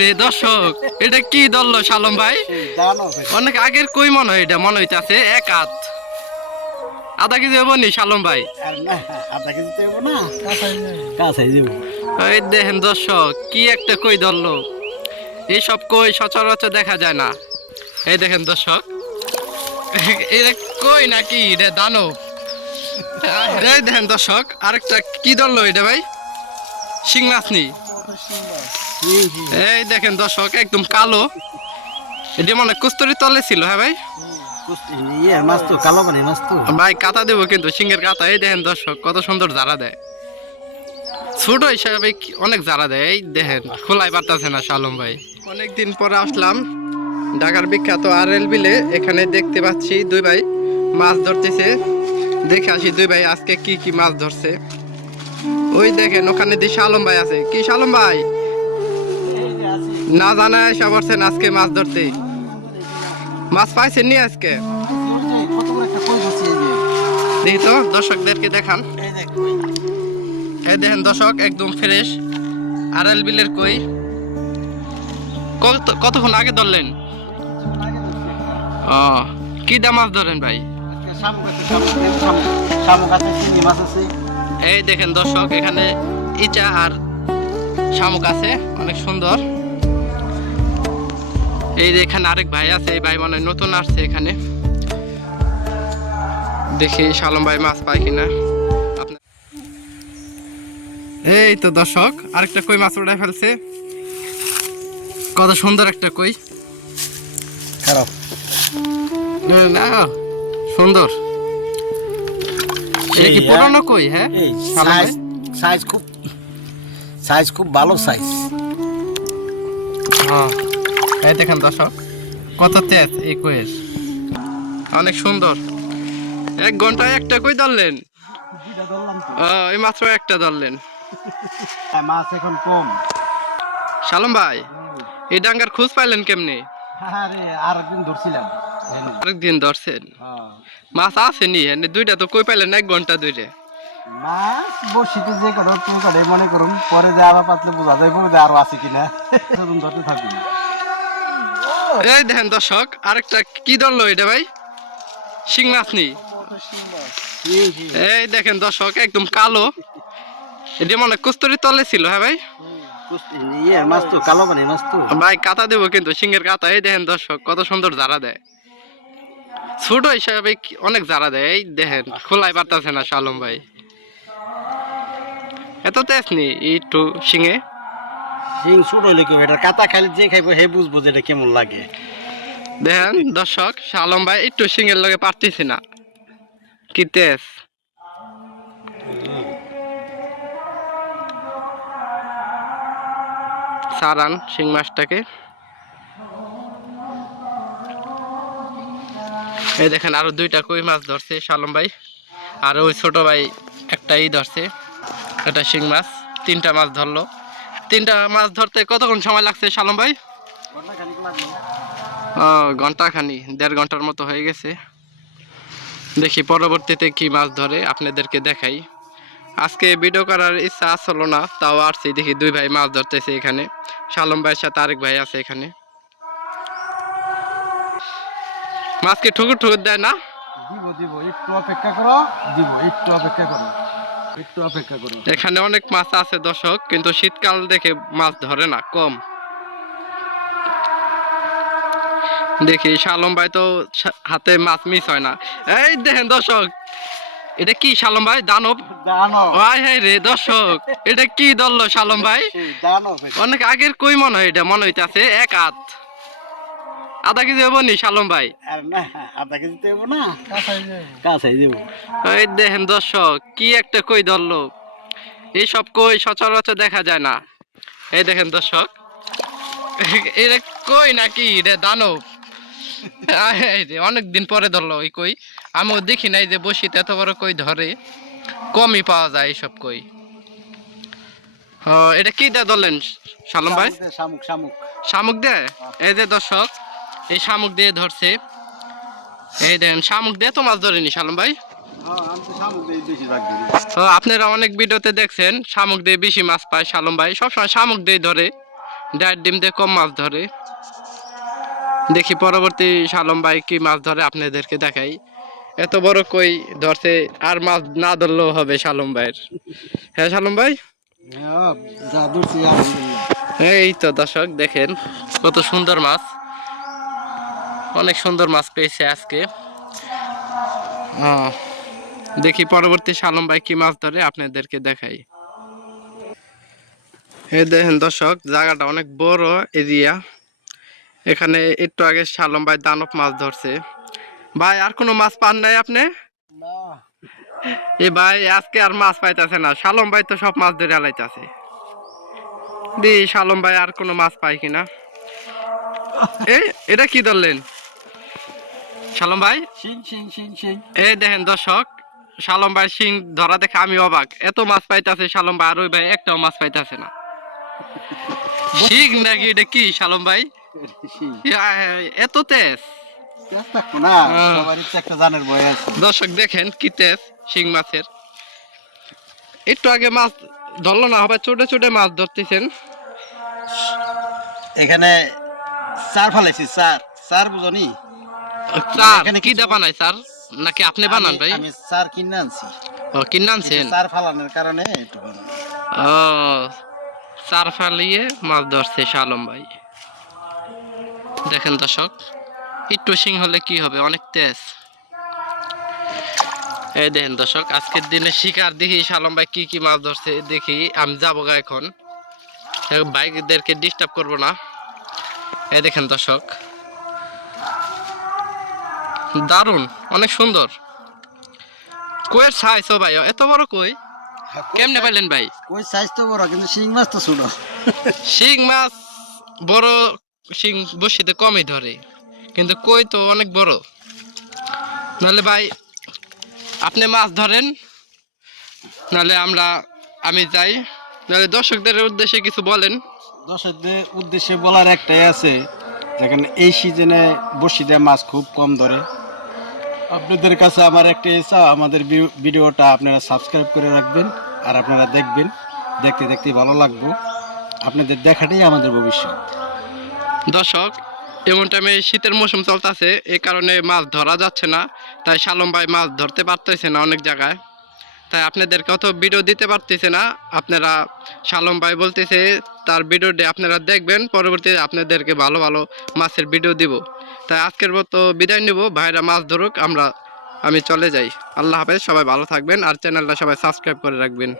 রে দর্শক, এটা কি ধরলো শালম ভাই? অনেক আগের কই মনে হয়, এটা মনে হইতাছে এক হাত আধা কেজি হবো নি শালম ভাই? ওই দেখেন দর্শক, কি একটা কই ধরলো। এইসব কই সচরাচর দেখা যায় না। এই দেখেন দর্শক, এটা কই নাকি এটা দানব? এই দেখেন দর্শক, আরেকটা কি ধরলো এটা ভাই? শিং মাছ নি? এই দেখেন দর্শক, একদম কালো। এটা মনে কস্তুরি তলে ছিল। হ্যাঁ ভাই, ভাই কাতা দেবো কিন্তু সিংহের কাতা। এই দেখেন দর্শক, কত সুন্দর জারা দেয়। ছোট হিসাবে অনেক জারা দেয়। এই দেখেন, খোলাই পারতাছে না শালম ভাই। অনেকদিন পরে আসলাম ঢাকার বিখ্যাত আরএল বিলে। এখানে দেখতে পাচ্ছি দুই ভাই মাছ ধরতেছে। দেখে আসি দুই ভাই আজকে কি কি মাছ ধরছে। ওই দেখেন, ওখানে দিয়ে শালম ভাই আছে। কি শালম ভাই, না জানায় সব আসছেন আজকে মাছ ধরতে? মাছ পাইছেন নি আজকে? দেখি তো দর্শকদেরকে দেখান। এই দেখেন দর্শক, একদম ফ্রেশ আরএল বিলের কই। কতক্ষণ আগে ধরলেন? ও, কি দাম মাছ ধরেন ভাই? এই দেখেন দর্শক, এখানে ইচা আর শামুক আছে, অনেক সুন্দর। এই যে এখানে আরেক ভাই আছে, এই ভাই মানে নতুন আসছে এখানে। দেখি শালম ভাই মাছ পায় কিনা। এই তো দর্শক, আরেকটা কই মাছ উঠায় ফেলছে। কত সুন্দর একটা কই, খারাপ না, সুন্দর। এটা কি পুরানো কই? হ্যাঁ, সাইজ খুব ভালো সাইজ। হ্যাঁ, এই দেখেন দর্শক, কত তেজ এই কইয়ের, অনেক সুন্দর। 1 ঘন্টায় একটা কই ধরলেন? এই মাত্র একটা ধরলেন। মাছ এখন কম। শালম ভাই, এই ডাঙ্গার খোঁজ পাইলেন কেমনে? আরেকদিন ধরছিলাম। আরেকদিন ধরছেন? মাছ আছে নি? দুইটা তো কই পাইলেন 1 ঘন্টা ধরে? মাছ বসিতে যে কথা তুমি কাটে মনে করুন, পরে যে আবার পাতলে বোঝা যায় যে আরো আছে কিনা। ধরতে থাকবি। এই দেখেন দর্শক, আরেকটা কি ধরলো এটা ভাই? শিং মাছ নি? এই দেখেন দর্শক, একদম কালো। এটা মনে কস্তুরি তলে ছিল। হ্যাঁ ভাই, মাছ তো কালো পানি মাছ তো। ভাই কাতা দেবো কিন্তু সিংহের কাতা। এই দেখেন দর্শক, কত সুন্দর জারা দেয়। ছোট হিসাবে অনেক জারা দেয়। এই দেখেন, খোলাই পারতাছে না শালম ভাই। এত তেজ নি একটু সিংহে? শিং ছোট হইলে কেউ এটা কাতা খাইলে যে খাইবো হে বুঝবো যে এটা কেমন লাগে। দেখেন দর্শক, শালম ভাই একটু সিংহের লগে পারতেছি না, কি তেজ। সারান শিং মাছটাকে। এই দেখেন, আরো 2টা কই মাছ ধরছে শালম ভাই। আর ওই ছোট ভাই একটাই ধরছে, এটা শিং মাছ। 3টা মাছ ধরলো। 3টা মাছ ধরতে কতক্ষণ সময় লাগছে শালম ভাই? ঘন্টা খানি, 1.5 ঘন্টার মতো হয়ে গেছে। দেখি পরবর্তীতে কি মাছ ধরে আপনাদেরকে দেখাই। আজকে ভিডিও করার ইচ্ছা আসলো না, তাও আসছি। দেখি 2 ভাই মাছ ধরতেছে এখানে। শালম ভাইয়ের সাথে আরেক ভাই আছে এখানে। মাছ কি ঠুকুর ঠুকুর দেয় না? দিব একটু অপেক্ষা করো, একটু অপেক্ষা করো। এখানে অনেক মাছ আছে দর্শক, কিন্তু শীতকাল দেখে মাছ ধরে না, কম। দেখি শালম ভাই তো হাতে মাছ মিস হয় না। এই দেখেন দর্শক, এটা কি শালম ভাই? দানব? রে দর্শক, এটা কি ধরলো শালম ভাই? অনেক আগের কই মনে হয়, এটা মনে হইতাছে এক হাত আধা কেজি হবো নি শালম ভাই? এই দেখেন দর্শক, কি একটা কই ধরলো। এইসব কই সচরাচর দেখা যায় না। এই দেখেন দর্শক, এটা কই নাকি এটা দানব? অনেকদিন পরে ধরলো ওই কই। আমিও দেখি নাই যে বসিতে এত বড় কই ধরে, কমই পাওয়া যায় এইসব কই। এটা কি দিয়ে ধরলেন শালম ভাই? শামুক দিয়ে? এই যে দর্শক, এই শামুক দিয়ে ধরছে। এই দেখেন, শামুক দিয়ে তো মাছ ধরেনি শালম ভাই? আপনারা অনেক ভিডিওতে দেখছেন শামুক দিয়ে বেশি মাছ পায় শালম ভাই, সবসময় শামুক দিয়ে ধরে। দেড় ডিম দিয়ে কম মাছ ধরে। দেখি পরবর্তী শালম ভাই কি মাছ ধরে আপনাদেরকে দেখাই। এত বড় কই ধরছে, আর মাছ না ধরলেও হবে শালম ভাইয়ের। হ্যাঁ শালম ভাই, যা ধরছি আলহামদুলিল্লাহ। এই তো দর্শক দেখেন কত সুন্দর মাছ, অনেক সুন্দর মাছ পেয়েছে আজকে। দেখি পরবর্তী শালম ভাই কি মাছ ধরে আপনাদেরকে দেখাই। এই দেখেন দর্শক, জায়গাটা অনেক বড় এরিয়া। এখানে একটু আগে শালম ভাই দানব মাছ ধরছে। ভাই আর কোনো মাছ পান নাই আপনি? না, এ ভাই আজকে আর মাছ পাইতেছে না, শালম ভাই তো সব মাছ ধরে আলাইতেছে। দি শালম ভাই আর কোনো মাছ পাই কিনা। এটা কি ধরলেন শালম ভাই? শিং শিং শিং শিং। এই দেখেন দর্শক, শালম ভাই শিং ধরা দেখে আমি অবাক, এত মাছ পাইতেছে শালম ভাই, আর ওই ভাই একটাও মাছ পাইতেছে না। শিং নাকি এটা কি শালম ভাই? শিং এত তেজ তেজ থাকবো না, সবারই তো একটা জানের ভয় আছে। দর্শক দেখেন কি তেজ শিং মাছের। একটু আগে মাছ ধরলো না, হবে ছোট ছোট মাছ ধরতেছেন। এখানে চার ফালাইছি, চার চার বুঝনি? স্যার এখানে কি কিছু- দা বানাই স্যার, নাকি আপনি বানান ভাই? আমি চার কিনে আনছি। ও কিনে আনছেন? চার ফালানোর কারণে একটু ও চার ফালিয়ে মাছ ধরছে শালম ভাই। দেখেন দর্শক, একটু শিং হলে কি হবে, অনেক তেজ। এই দেখেন দর্শক, আজকের দিনে শিকার দেখি শালম ভাই কি কি মাছ ধরছে দেখি। আমি যাবো গা এখন, বাইকদেরকে ডিস্টার্ব করবো না। এই দেখেন দর্শক, দারুন, অনেক সুন্দর কইয়ের সাইজ। ও ভাই এত বড় কই কেমনে পাইলেন ভাই? কই সাইজ তো বড়, কিন্তু শিং মাছ তো ছোট। শিং মাছ বড়, শিং বসিতে কমই ধরে, কিন্তু কই তো অনেক বড়। নাহলে ভাই আপনি মাছ ধরেন, নাহলে আমি যাই, নাহলে দর্শকদের উদ্দেশ্যে কিছু বলেন। দর্শকদের উদ্দেশ্যে বলার একটাই আছে, যেখানে এই সিজনে বড়শি দিয়ে মাছ খুব কম ধরে। আপনাদের কাছে আমার একটা ইচ্ছা, আমাদের ভিডিওটা আপনারা সাবস্ক্রাইব করে রাখবেন, আর আপনারা দেখবেন, দেখতে দেখতে ভালো লাগবে। আপনাদের দেখাটাই আমাদের ভবিষ্যৎ। দর্শক এমন টাইমে শীতের মৌসুম চলতেছে, এই কারণে মাছ ধরা যাচ্ছে না, তাই শালম ভাই মাছ ধরতে পারতেছে না অনেক জায়গায়, তাই আপনাদেরকে অত ভিডিও দিতে পারতেছে না। আপনারা শালম ভাই বলতেছে তার ভিডিওটি আপনারা দেখবেন, পরবর্তীতে আপনাদেরকে ভালো ভালো মাছের ভিডিও দিব। তাই আজকের মতো বিদায় নিব, ভাইরা মাছ ধরুক, আমি চলে যাই। আল্লাহ হাফেজ, সবাই ভালো থাকবেন, আর চ্যানেলটা সবাই সাবস্ক্রাইব করে রাখবেন।